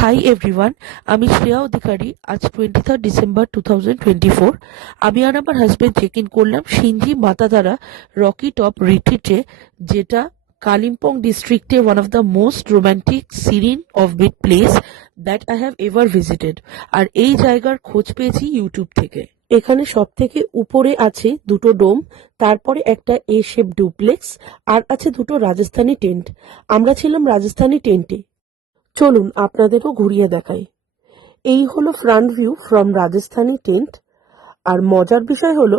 Hi everyone, আমি শ্রেয়া অধিকারী। আজ 23 December 2024 আমি আর আমার হাজবেন্ড চেক ইন করলাম সিঞ্জি মাতাদারা রকি টপ রিট্রিটে, যেটা কালিম্পং ডিস্ট্রিক্টে one of the most romantic serene offbeat place that I have ever visited. আর এই জায়গার খোঁজ পেয়েছি ইউটিউব থেকে। এখানে সব থেকে উপরে আছে দুটো ডোম, তারপরে একটা এ শেপ ডুপ্লেক্স, আর আছে দুটো রাজস্থানি টেন্ট। আমরা ছিলাম রাজস্থানি টেন্টে। চলুন আপনাদেরও ঘুরিয়ে দেখাই। এই হলো front view from Rajasthani tent. আর মজার বিষয় হলো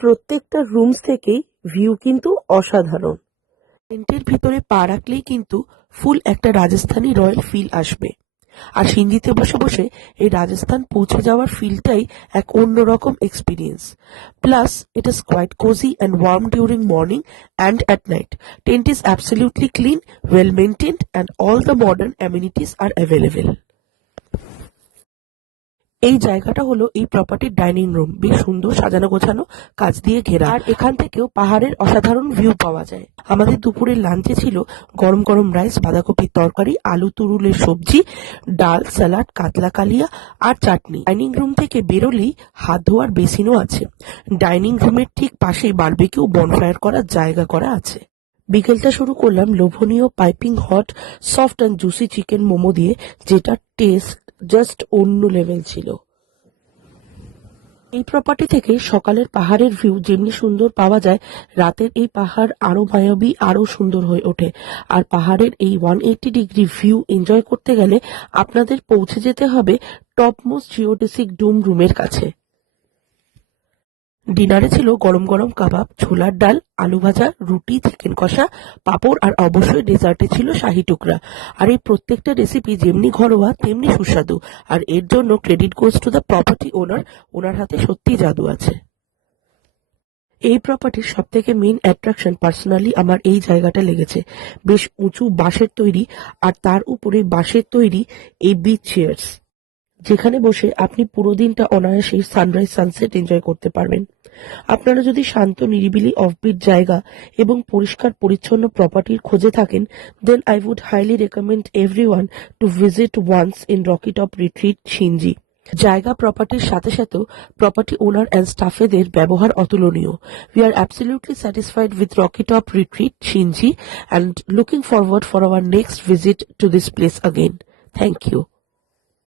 প্রত্যেকটা রুমস থেকেই ভিউ কিন্তু অসাধারণ। টেন্টের ভিতরে পা রাখলেই কিন্তু ফুল একটা রাজস্থানি রয়্যাল ফিল আসবে। আর সিঞ্জিতে বসে বসে এই রাজস্থান পৌঁছে যাওয়ার ফিলটাই এক অন্যরকম experience. Plus it is quite cosy and warm during morning and at night. Tent is absolutely clean, well maintained, and all the modern amenities are available. এই জায়গাটা হলো এই প্রপার্টির ডাইনিং রুম। বেশ সুন্দর সাজানো গোছানো, কাজ দিয়ে ঘেরা, আর এখান থেকেও পাহাড়ের অসাধারণ ভিউ পাওয়া যায়। আমাদের দুপুরের লাঞ্চে ছিল গরম গরম রাইস, বাঁধাকপির তরকারি, আলু তুরুলের সবজি, ডাল, স্যালাড, কাতলা কালিয়া আর চাটনি। ডাইনিং রুম থেকে বেরোলেই হাত ধোয়ার বেসিনও আছে। ডাইনিং রুমের ঠিক পাশেই বারবিকিউ বনফায়ার করার জায়গা করা আছে। বিকেলটা শুরু করলাম লোভনীয় piping hot soft and juicy chicken momo দিয়ে, যেটা টেস্ট জাস্ট অন্য লেভেল ছিল। এই প্রপার্টি থেকে সকালের পাহাড়ের ভিউ যেমনি সুন্দর পাওয়া যায়, রাতের এই পাহাড় আরো মায়াবী, আরো সুন্দর হয়ে ওঠে। আর পাহাড়ের এই 180 ডিগ্রি ভিউ এনজয় করতে গেলে আপনাদের পৌঁছে যেতে হবে টপমোস্ট জিওডেসিক ডুম রুমের কাছে। ডিনারে ছিল গরম গরম কাবাব, ছোলার ডাল, আলু ভাজা, রুটি, চিকেন কষা, পাঁপড়, আর অবশ্যই ডেজার্টে ছিল শাহী টুকরা। আর এই প্রত্যেকটা রেসিপি যেমনি ঘরোয়া তেমনি সুস্বাদু। আর এর জন্য credit goes to the property owner. Owner হাতে সত্যি জাদু আছে। এই প্রপার্টির সব থেকে মেইন অ্যাট্রাকশন পার্সোনালি আমার এই জায়গাটা লেগেছে। বেশ উঁচু বাঁশের তৈরি, আর তার উপরে বাঁশের তৈরি এই বিচ চেয়ার্স, যেখানে বসে আপনি পুরো দিনটা অনায়াসে সানরাইজ সানসেট এনজয় করতে পারবেন। আপনারা যদি শান্ত নিরিবিলি অফবিট জায়গা এবং পরিষ্কার পরিচ্ছন্ন প্রপার্টির খোঁজে থাকেন, then I would highly recommend everyone to visit once in Rocky Top Retreat Sinji. জায়গা প্রপার্টির সাথে সাথেও প্রপার্টি ওনার অ্যান্ড স্টাফেদের ব্যবহার অতুলনীয়। We are absolutely satisfied with Rocky Top Retreat Sinji and looking forward for our next visit to this place again. Thank you.